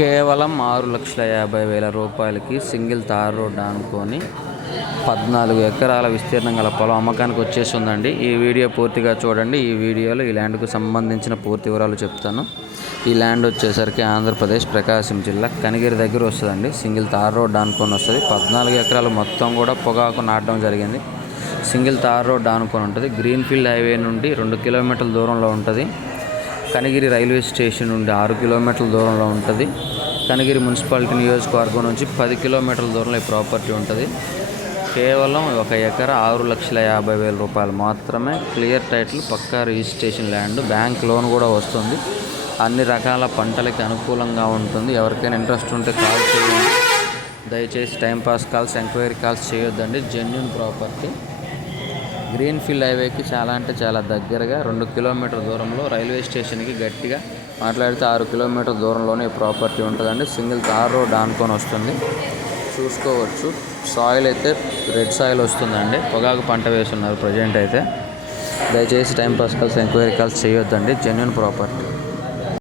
కేవలం 6,50,000 రూపాయలకి single tar road ఆనుకొని 14 ఎకరాల విస్తీర్ణం గల పొలం అమ్మకానికి వచ్చేసి ఉందండి. ఈ వీడియో పూర్తిగా చూడండి. ఈ వీడియోలో ఈ ల్యాండ్కు సంబంధించిన పూర్తి వివరాలు చెప్తాను. ఈ ల్యాండ్ వచ్చేసరికి ఆంధ్రప్రదేశ్ ప్రకాశం జిల్లా కనిగిరి దగ్గర వస్తుందండి. సింగిల్ తార్ రోడ్ ఆనుకొని వస్తుంది. 14 ఎకరాలు మొత్తం కూడా పొగాకు నాటడం జరిగింది. సింగిల్ తార్ రోడ్ ఆనుకొని ఉంటుంది. గ్రీన్ఫీల్డ్ హైవే నుండి 2 కిలోమీటర్ల దూరంలో ఉంటుంది. కనిగిరి రైల్వే స్టేషన్ నుండి 6 కిలోమీటర్ల దూరంలో ఉంటుంది. కనిగిరి మున్సిపాలిటీ నియోజకవర్గం నుంచి 10 కిలోమీటర్ల దూరంలో ఈ ప్రాపర్టీ ఉంటుంది. కేవలం 1 ఎకరా 6,50,000 రూపాయలు మాత్రమే. క్లియర్ టైటిల్, పక్కా రిజిస్ట్రేషన్ ల్యాండ్, బ్యాంక్ లోన్ కూడా వస్తుంది. అన్ని రకాల పంటలకి అనుకూలంగా ఉంటుంది. ఎవరికైనా ఇంట్రెస్ట్ ఉంటే కాల్ చేయండి. దయచేసి టైంపాస్ కాల్స్, ఎంక్వైరీ కాల్స్ చేయొద్దండి. Genuine property. గ్రీన్ఫీల్డ్ హైవేకి చాలా అంటే చాలా దగ్గరగా 2 కిలోమీటర్ల దూరంలో, రైల్వే స్టేషన్కి గట్టిగా మాట్లాడితే 6 కిలోమీటర్ల దూరంలోనే ఈ ప్రాపర్టీ ఉంటుందండి. సింగిల్ తార్ రోడ్ ఆనుకొని వస్తుంది. చూసుకోవచ్చు. సాయిల్ అయితే రెడ్ సాయిల్ వస్తుందండి. పొగాకు పంట వేస్తున్నారు ప్రజెంట్ అయితే. దయచేసి టైంపాస్ కాల్స్, ఎంక్వైరీ కాల్స్ చేయొద్దండి. Genuine property.